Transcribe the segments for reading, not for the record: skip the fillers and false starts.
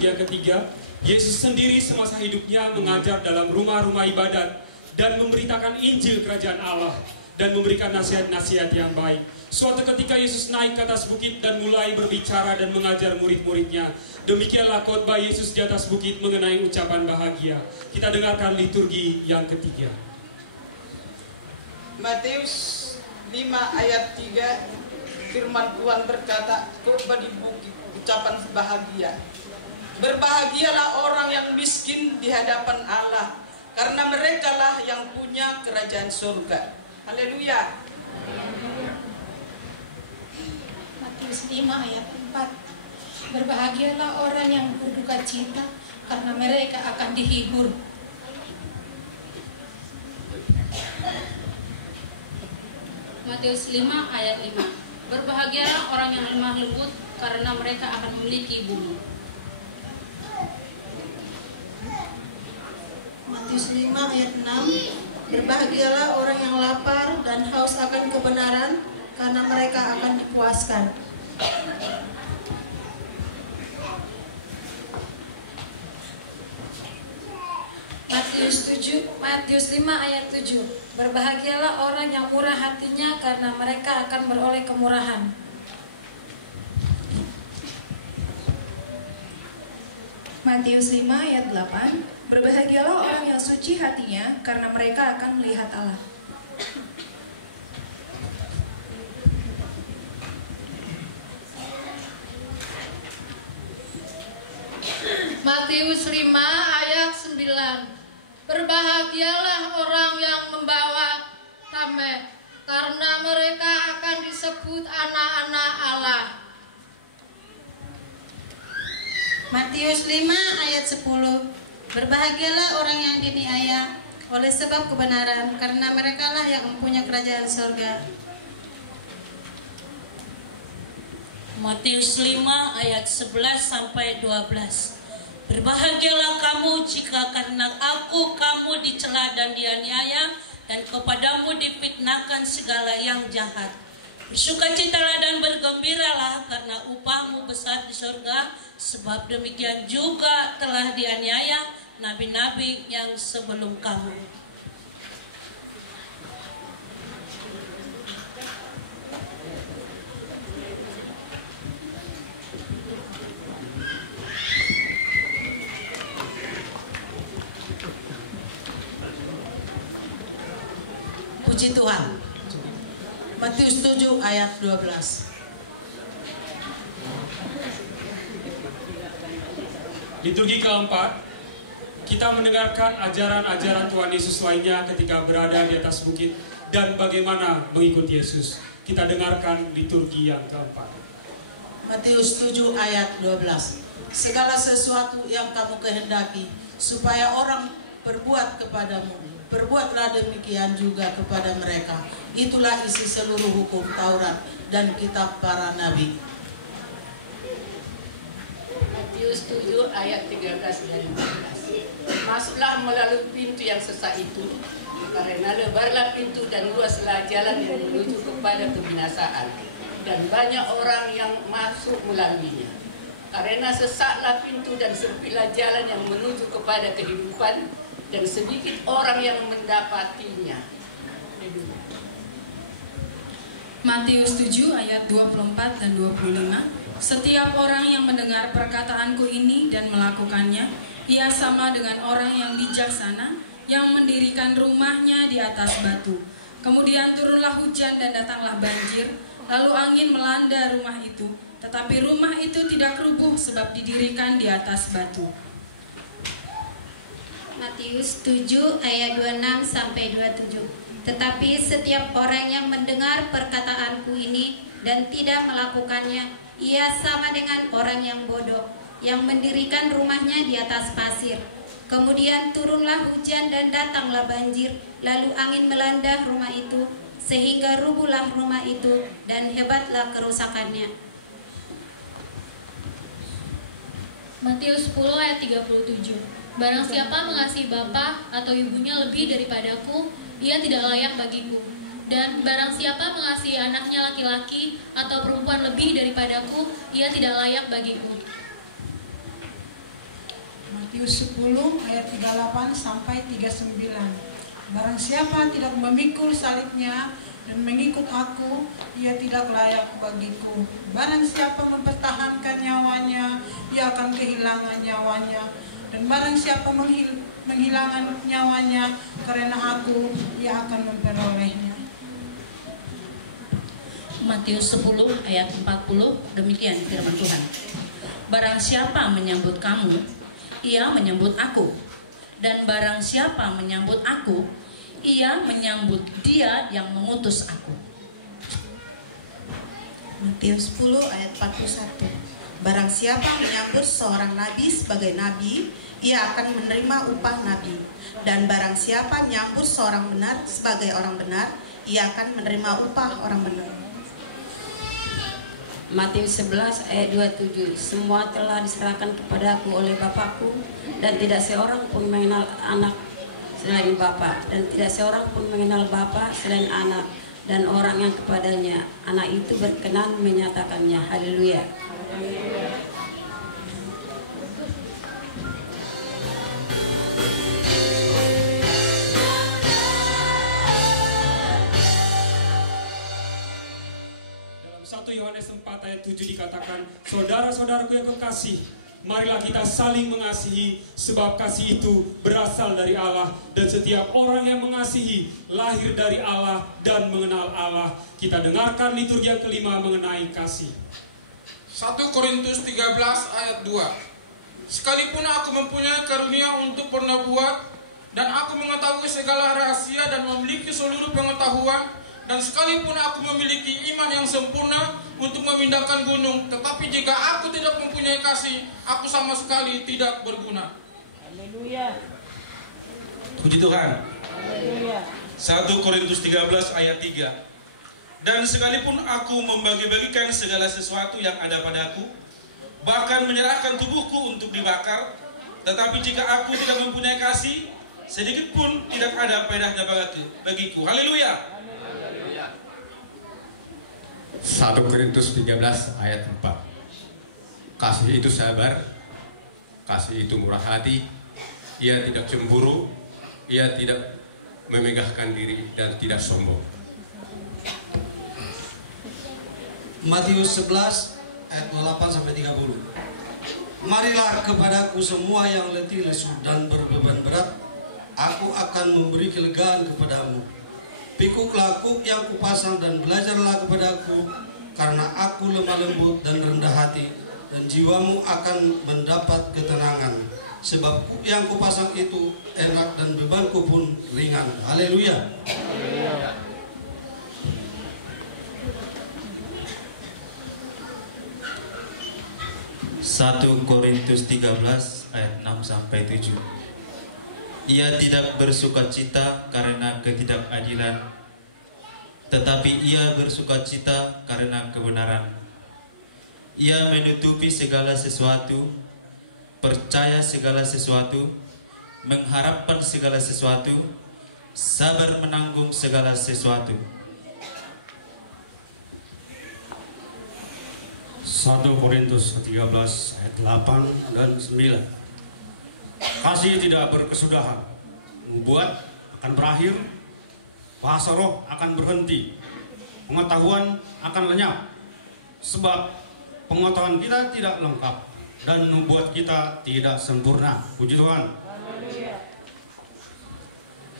yang ketiga, Yesus sendiri semasa hidupnya mengajar dalam rumah-rumah ibadat dan memberitakan Injil Kerajaan Allah dan memberikan nasihat-nasihat yang baik. Suatu ketika Yesus naik ke atas bukit dan mulai berbicara dan mengajar murid-muridnya. Demikianlah khotbah Yesus di atas bukit mengenai ucapan bahagia. Kita dengarkan liturgi yang ketiga. Matius 5 ayat 3, firman Tuhan berkata, khotbah di bukit, ucapan bahagia. Berbahagialah orang yang miskin di hadapan Allah, karena merekalah yang punya kerajaan surga. Haleluya. Matius 5 ayat 4. Berbahagialah orang yang berduka cita, karena mereka akan dihibur. Matius 5 ayat 5. Berbahagialah orang yang lemah lembut, karena mereka akan memiliki bumi. Matius 5 ayat 6. Berbahagialah orang yang lapar dan haus akan kebenaran, karena mereka akan dipuaskan. Matius 5 ayat 7. Berbahagialah orang yang murah hatinya, karena mereka akan beroleh kemurahan. Matius 5 ayat 8. Berbahagialah orang yang suci hatinya, karena mereka akan melihat Allah. Matius 5 ayat 9. Berbahagialah orang yang membawa damai, karena mereka akan disebut anak-anak Allah. Matius 5 ayat 10. Berbahagialah orang yang diniaya oleh sebab kebenaran, karena merekalah yang mempunyai kerajaan surga. Matius 5 ayat 11 sampai 12. Berbahagialah kamu jika karena aku kamu dicela dan dianiaya, dan kepadamu difitnahkan segala yang jahat. Bersukacitalah dan bergembiralah, karena upahmu besar di surga, sebab demikian juga telah dianiaya nabi-nabi yang sebelum kamu. Puji Tuhan. Matius 7 ayat 12. Liturgi keempat, kita mendengarkan ajaran-ajaran Tuhan Yesus lainnya ketika berada di atas bukit dan bagaimana mengikuti Yesus. Kita dengarkan liturgi yang keempat. Matius 7 ayat 12. Segala sesuatu yang kamu kehendaki supaya orang berbuat kepadamu, berbuatlah demikian juga kepada mereka. Itulah isi seluruh hukum Taurat dan kitab para nabi. Matius 7 ayat 13 dan 14. Masuklah melalui pintu yang sesak itu, karena lebarlah pintu dan luaslah jalan yang menuju kepada kebinasaan, dan banyak orang yang masuk melaluinya. Karena sesaklah pintu dan sempitlah jalan yang menuju kepada kehidupan, dan sedikit orang yang mendapatinya. Matius 7 ayat 24 dan 25. Setiap orang yang mendengar perkataanku ini dan melakukannya, ia sama dengan orang yang bijaksana yang mendirikan rumahnya di atas batu. Kemudian turunlah hujan dan datanglah banjir, lalu angin melanda rumah itu, tetapi rumah itu tidak rubuh sebab didirikan di atas batu. Matius 7 ayat 26 sampai 27. Tetapi setiap orang yang mendengar perkataanku ini dan tidak melakukannya, ia sama dengan orang yang bodoh yang mendirikan rumahnya di atas pasir. Kemudian turunlah hujan dan datanglah banjir, lalu angin melanda rumah itu, sehingga rubuhlah rumah itu dan hebatlah kerusakannya. Matius 10 ayat 37. Barang siapa mengasihi bapa atau ibunya lebih daripadaku, ia tidak layak bagiku. Dan barang siapa mengasihi anaknya laki-laki atau perempuan lebih daripadaku, ia tidak layak bagiku. Matius 10 ayat 38 sampai 39. Barang siapa tidak memikul salibnya dan mengikut aku, ia tidak layak bagiku. Barang siapa mempertahankan nyawanya, ia akan kehilangan nyawanya. Dan barang siapa menghilangkan nyawanya karena aku, ia akan memperolehnya. Matius 10 ayat 40, demikian firman Tuhan. Barang siapa menyambut kamu, ia menyambut aku. Dan barang siapa menyambut aku, ia menyambut dia yang mengutus aku. Matius 10 ayat 41. Barang siapa menyambut seorang nabi sebagai nabi, ia akan menerima upah nabi. Dan barang siapa menyambut seorang benar sebagai orang benar, ia akan menerima upah orang benar. Matius 11 ayat 27. Semua telah diserahkan kepadaku oleh Bapakku, dan tidak seorang pun mengenal anak selain Bapa, dan tidak seorang pun mengenal Bapa selain anak, dan orang yang kepadanya anak itu berkenan menyatakannya. Haleluya. Dalam 1 Yohanes 4 ayat 7 dikatakan, saudara-saudaraku yang kekasih, marilah kita saling mengasihi, sebab kasih itu berasal dari Allah, dan setiap orang yang mengasihi lahir dari Allah dan mengenal Allah. Kita dengarkan liturgi yang kelima mengenai kasih. 1 Korintus 13 ayat 2. Sekalipun aku mempunyai karunia untuk bernubuat, dan aku mengetahui segala rahasia dan memiliki seluruh pengetahuan, dan sekalipun aku memiliki iman yang sempurna untuk memindahkan gunung, tetapi jika aku tidak mempunyai kasih, aku sama sekali tidak berguna. Haleluya. Puji Tuhan. Haleluya. 1 Korintus 13 ayat 3. Dan sekalipun aku membagi-bagikan segala sesuatu yang ada padaku, bahkan menyerahkan tubuhku untuk dibakar, tetapi jika aku tidak mempunyai kasih, sedikit pun tidak ada faedahnya bagiku. Haleluya. 1 Korintus 13 ayat 4. Kasih itu sabar, kasih itu murah hati, ia tidak cemburu, ia tidak memegahkan diri dan tidak sombong. Matius 11 ayat 28 sampai 30. Marilah kepadaku semua yang letih lesu dan berbeban berat, aku akan memberi kelegaan kepadamu. Pikuklah kuk yang kupasang dan belajarlah kepadaku, karena aku lemah lembut dan rendah hati, dan jiwamu akan mendapat ketenangan. Sebab kuk yang kupasang itu enak dan bebanku pun ringan. Haleluya. 1 Korintus 13 ayat 6 sampai 7. Ia tidak bersukacita karena ketidakadilan, tetapi ia bersukacita karena kebenaran. Ia menutupi segala sesuatu, percaya segala sesuatu, mengharapkan segala sesuatu, sabar menanggung segala sesuatu. 1 Korintus 13 ayat 8 dan 9. Kasih tidak berkesudahan, nubuat akan berakhir, bahasa roh akan berhenti, pengetahuan akan lenyap, sebab pengetahuan kita tidak lengkap dan nubuat kita tidak sempurna. Puji Tuhan.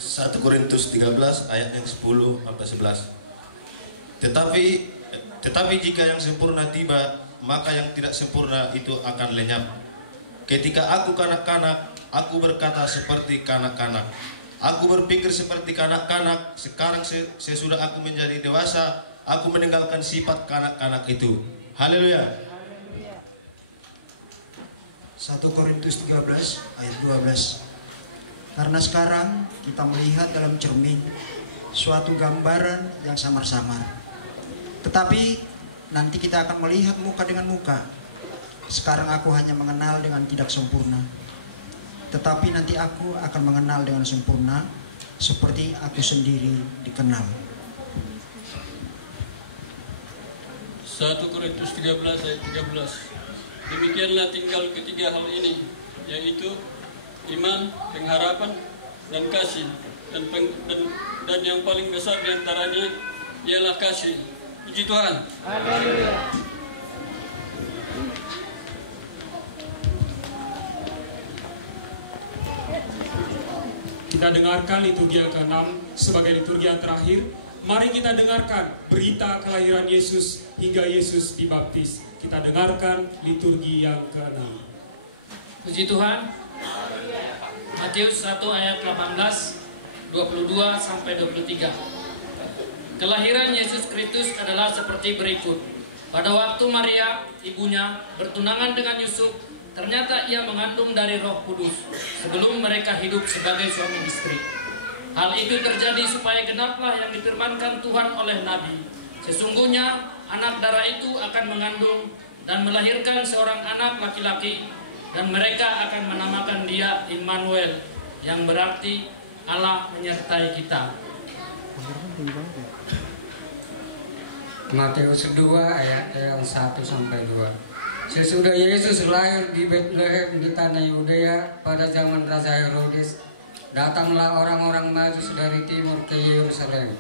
1 Korintus 13 ayat yang 10 sampai 11. Tetapi jika yang sempurna tiba, maka yang tidak sempurna itu akan lenyap. Ketika aku kanak-kanak, aku berkata seperti kanak-kanak. Aku berpikir seperti kanak-kanak. Sekarang sesudah aku menjadi dewasa, aku meninggalkan sifat kanak-kanak itu. Haleluya. 1 Korintus 13 ayat 12. Karena sekarang kita melihat dalam cermin suatu gambaran yang samar-samar. Tetapi nanti kita akan melihat muka dengan muka. Sekarang aku hanya mengenal dengan tidak sempurna. Tetapi nanti aku akan mengenal dengan sempurna, seperti aku sendiri dikenal. 1 Korintus 13 ayat 13. Demikianlah tinggal ketiga hal ini, yaitu iman, pengharapan, dan kasih. Dan yang paling besar diantaranya ialah kasih. Puji Tuhan. Haleluya. Kita dengarkan liturgi yang ke-6 sebagai liturgi yang terakhir. Mari kita dengarkan berita kelahiran Yesus hingga Yesus dibaptis. Kita dengarkan liturgi yang ke-6. Puji Tuhan. Matius 1 ayat 18, 22 sampai 23. Kelahiran Yesus Kristus adalah seperti berikut. Pada waktu Maria, ibunya, bertunangan dengan Yusuf, ternyata ia mengandung dari Roh Kudus sebelum mereka hidup sebagai suami istri. Hal itu terjadi supaya genaplah yang difirmankan Tuhan oleh Nabi. Sesungguhnya anak darah itu akan mengandung dan melahirkan seorang anak laki-laki, dan mereka akan menamakan dia Immanuel, yang berarti Allah menyertai kita. Matius 2 ayat yang 1 sampai 2. Sesudah Yesus lahir di Betlehem di tanah Yudea pada zaman Raja Herodes, datanglah orang-orang Majus dari timur ke Yerusalem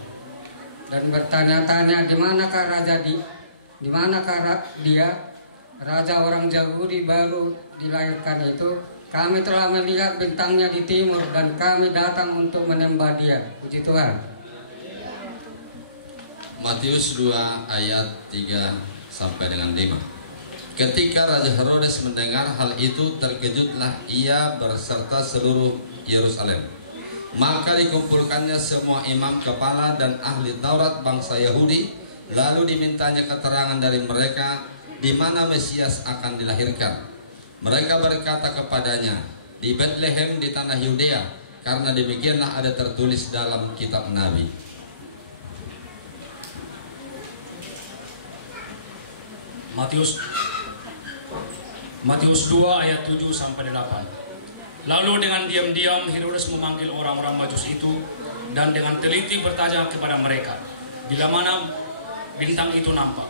dan bertanya-tanya, di manakah dia, raja orang Yahudi baru dilahirkan itu? Kami telah melihat bintangnya di timur dan kami datang untuk menyembah dia. Puji Tuhan. Matius 2 ayat 3 sampai dengan 5. Ketika Raja Herodes mendengar hal itu, terkejutlah ia berserta seluruh Yerusalem. Maka dikumpulkannya semua imam kepala dan ahli Taurat bangsa Yahudi, lalu dimintanya keterangan dari mereka di mana Mesias akan dilahirkan. Mereka berkata kepadanya, di Betlehem di tanah Yudea, karena demikianlah ada tertulis dalam kitab Nabi. Matius 2 ayat 7 sampai 8. Lalu dengan diam-diam Herodes memanggil orang-orang Majus itu dan dengan teliti bertanya kepada mereka bila mana bintang itu nampak.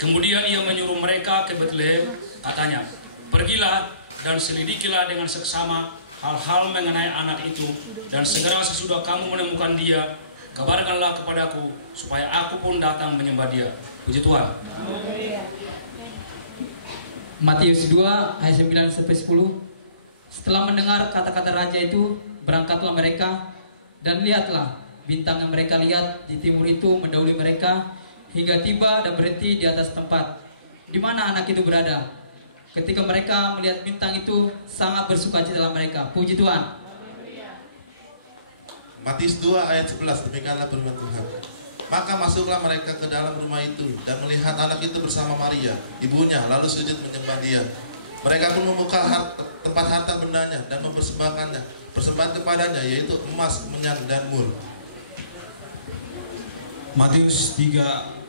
Kemudian ia menyuruh mereka ke Betlehem, katanya, pergilah dan selidikilah dengan seksama hal-hal mengenai anak itu, dan segera sesudah kamu menemukan dia, kabarkanlah kepadaku supaya aku pun datang menyembah dia. Puji Tuhan. Matius 2 ayat 9 sampai 10. Setelah mendengar kata-kata raja itu, berangkatlah mereka, dan lihatlah bintang yang mereka lihat di timur itu mendahului mereka hingga tiba dan berhenti di atas tempat di mana anak itu berada. Ketika mereka melihat bintang itu, sangat bersukacita mereka. Puji Tuhan. Matius 2 ayat 11, demikianlah firman Tuhan. Maka masuklah mereka ke dalam rumah itu dan melihat anak itu bersama Maria, ibunya, lalu sujud menyembah dia. Mereka pun membuka tempat harta bendanya dan mempersembahkannya persembahan kepadanya, yaitu emas, menyan, dan mur. Matius 3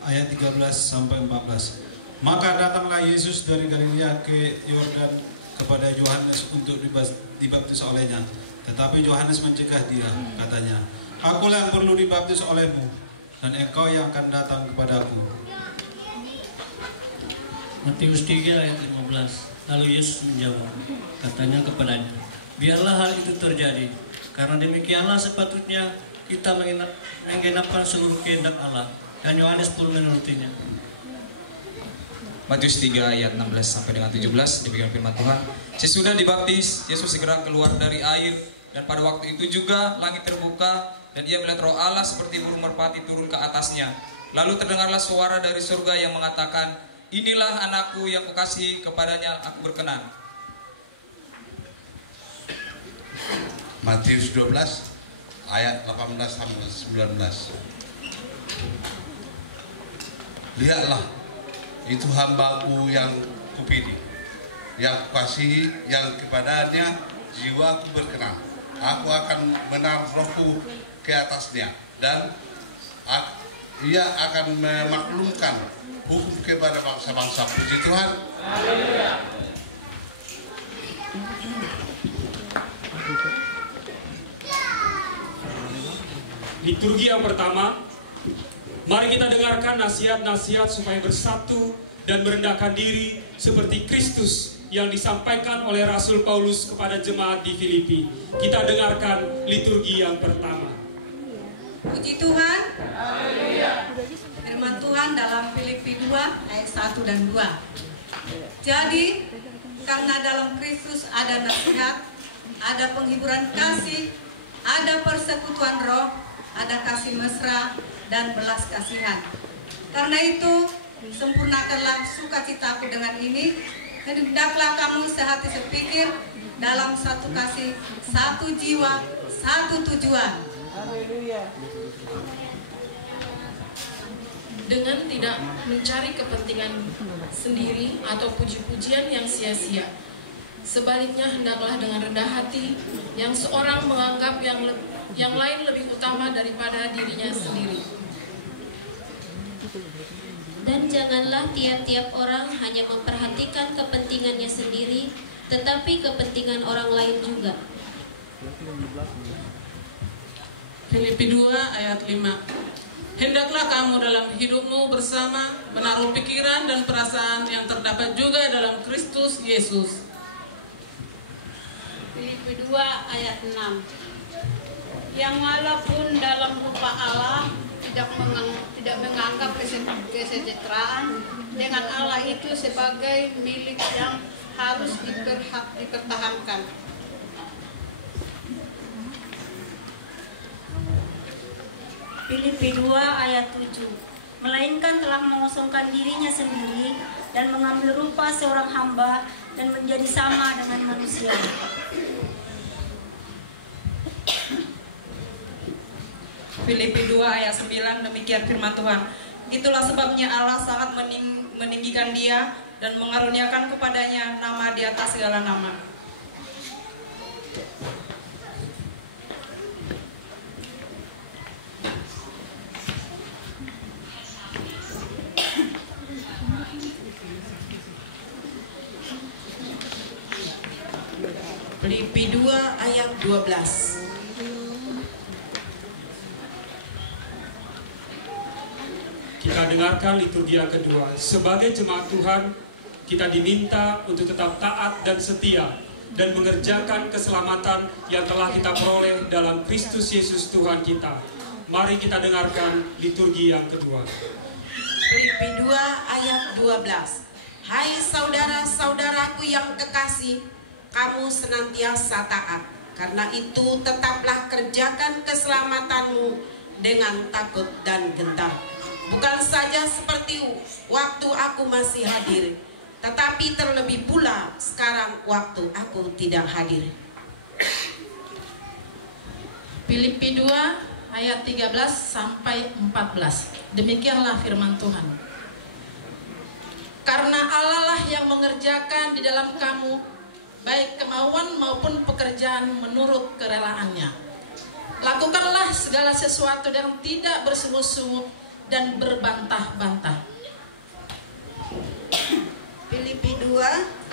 ayat 13 sampai 14. Maka datanglah Yesus dari Galilea ke Yordan kepada Yohanes untuk dibaptis olehnya. Tetapi Yohanes mencegah dia, katanya, akulah yang perlu dibaptis olehmu, dan engkau yang akan datang kepadaku. Matius 3 ayat 15. Lalu Yesus menjawab, katanya kepadanya, biarlah hal itu terjadi, karena demikianlah sepatutnya kita menggenapkan seluruh kehendak Allah. Dan Yohanes pun menurutinya. Matius 3 ayat 16 sampai dengan 17, demikian firman Tuhan. Sesudah dibaptis, Yesus segera keluar dari air, dan pada waktu itu juga langit terbuka, dan ia melihat Roh Allah seperti burung merpati turun ke atasnya. Lalu terdengarlah suara dari surga yang mengatakan, inilah anakku yang kukasihi, kepadanya aku berkenan. Matius 12 ayat 18 sampai 19. Lihatlah, itu hambaku yang kupilih, yang kukasihi, yang kepadanya jiwaku berkenan. Aku akan menaruh rohku ke atasnya, dan ia akan memaklumkan hukum kepada bangsa-bangsa. Puji Tuhan. Haleluya. Liturgi yang pertama, mari kita dengarkan nasihat-nasihat supaya bersatu dan merendahkan diri seperti Kristus yang disampaikan oleh Rasul Paulus kepada jemaat di Filipi. Kita dengarkan liturgi yang pertama. Puji Tuhan. Firman Tuhan dalam Filipi 2 ayat 1 dan 2. Jadi, karena dalam Kristus ada nasihat, ada penghiburan kasih, ada persekutuan roh, ada kasih mesra, dan belas kasihan. Karena itu, sempurnakanlah sukacitaku dengan ini. Hendaklah kamu sehati sepikir dalam satu kasih, satu jiwa, satu tujuan. Haleluya. Dengan tidak mencari kepentingan sendiri atau puji-pujian yang sia-sia. Sebaliknya hendaklah dengan rendah hati yang seorang menganggap yang lain lebih utama daripada dirinya sendiri. Dan janganlah tiap-tiap orang hanya memperhatikan kepentingannya sendiri, tetapi kepentingan orang lain juga. Filipi 2 ayat 5. Hendaklah kamu dalam hidupmu bersama menaruh pikiran dan perasaan yang terdapat juga dalam Kristus Yesus. Filipi 2 ayat 6. Yang walaupun dalam rupa Allah tidak menganggap kesejahteraan dengan Allah itu sebagai milik yang harus dipertahankan. Filipi 2 ayat 7. Melainkan telah mengosongkan dirinya sendiri dan mengambil rupa seorang hamba dan menjadi sama dengan manusia. Filipi 2 ayat 9, demikian firman Tuhan. Itulah sebabnya Allah sangat meninggikan dia dan mengaruniakan kepadanya nama di atas segala nama. Filipi 2 ayat 12. Kita dengarkan liturgi yang kedua. Sebagai jemaat Tuhan, kita diminta untuk tetap taat dan setia dan mengerjakan keselamatan yang telah kita peroleh dalam Kristus Yesus Tuhan kita. Mari kita dengarkan liturgi yang kedua. Filipi 2 ayat 12. Hai saudara-saudaraku yang kekasih, kamu senantiasa taat. Karena itu tetaplah kerjakan keselamatanmu dengan takut dan gentar. Bukan saja seperti waktu aku masih hadir, tetapi terlebih pula sekarang waktu aku tidak hadir. Filipi 2 ayat 13 sampai 14. Demikianlah firman Tuhan. Karena Allah lah yang mengerjakan di dalam kamu baik kemauan maupun pekerjaan menurut kerelaannya. Lakukanlah segala sesuatu yang tidak bersungut-sungut dan berbantah-bantah. Filipi 2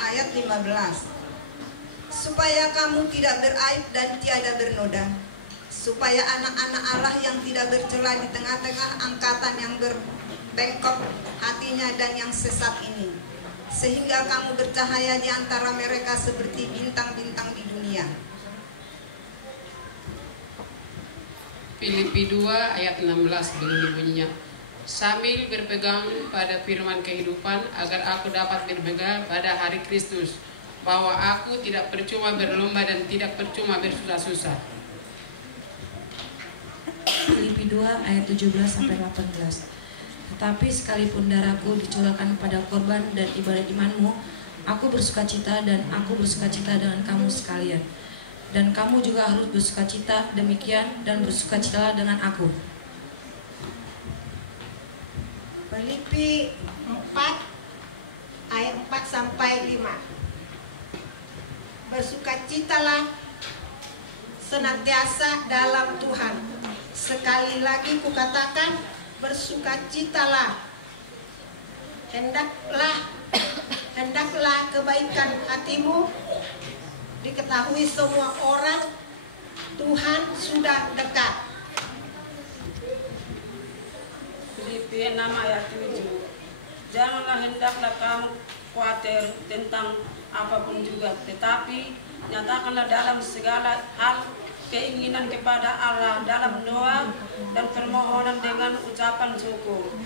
ayat 15. Supaya kamu tidak beraib dan tiada bernoda, supaya anak-anak Allah yang tidak bercela di tengah-tengah angkatan yang berbengkok hatinya dan yang sesat ini, sehingga kamu bercahaya di antara mereka seperti bintang-bintang di dunia. Filipi 2 ayat 16 begini bunyinya. Sambil berpegang pada firman kehidupan, agar aku dapat berpegang pada hari Kristus, bahwa aku tidak percuma berlomba dan tidak percuma bersusah-susah. Filipi 2 ayat 17 sampai 18. Tetapi sekalipun darahku dicurahkan pada korban dan ibadat imanmu, aku bersukacita dan aku bersukacita dengan kamu sekalian. Dan kamu juga harus bersukacita demikian dan bersukacitalah dengan aku. Filipi 4 ayat 4 sampai 5. Bersukacitalah senantiasa dalam Tuhan. Sekali lagi kukatakan, bersukacitalah. Hendaklah kebaikan hatimu diketahui semua orang, Tuhan sudah dekat. Filipi 6 ayat 7. Janganlah hendaklah kamu khawatir tentang apapun juga, tetapi nyatakanlah dalam segala hal keinginan kepada Allah dalam doa dan permohonan dengan ucapan syukur.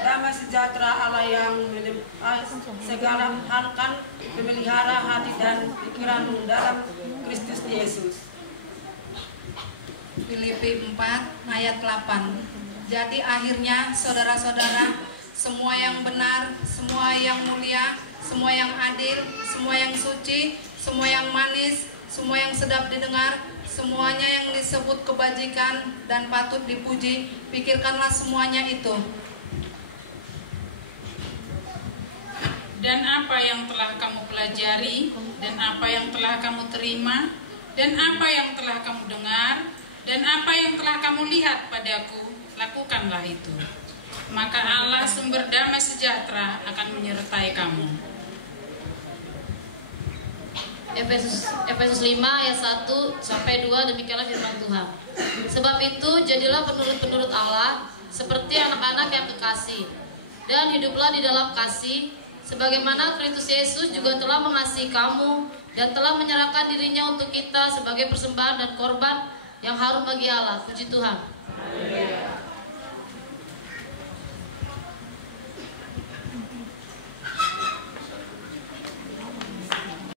Damai sejahtera Allah yang melimpahi segala hal kan memelihara hati dan pikiranmu dalam Kristus Yesus. Filipi 4 ayat 8. Jadi akhirnya saudara-saudara, semua yang benar, semua yang mulia, semua yang adil, semua yang suci, semua yang manis, semua yang sedap didengar, semuanya yang disebut kebajikan dan patut dipuji, pikirkanlah semuanya itu. Dan apa yang telah kamu pelajari, dan apa yang telah kamu terima, dan apa yang telah kamu dengar, dan apa yang telah kamu lihat padaku, lakukanlah itu. Maka Allah sumber damai sejahtera akan menyertai kamu. Efesus 5 ayat 1 sampai 2, demikianlah firman Tuhan. Sebab itu jadilah penurut-penurut Allah seperti anak-anak yang kekasih, dan hiduplah di dalam kasih, sebagaimana Kristus Yesus juga telah mengasihi kamu dan telah menyerahkan dirinya untuk kita sebagai persembahan dan korban yang harum bagi Allah. Puji Tuhan.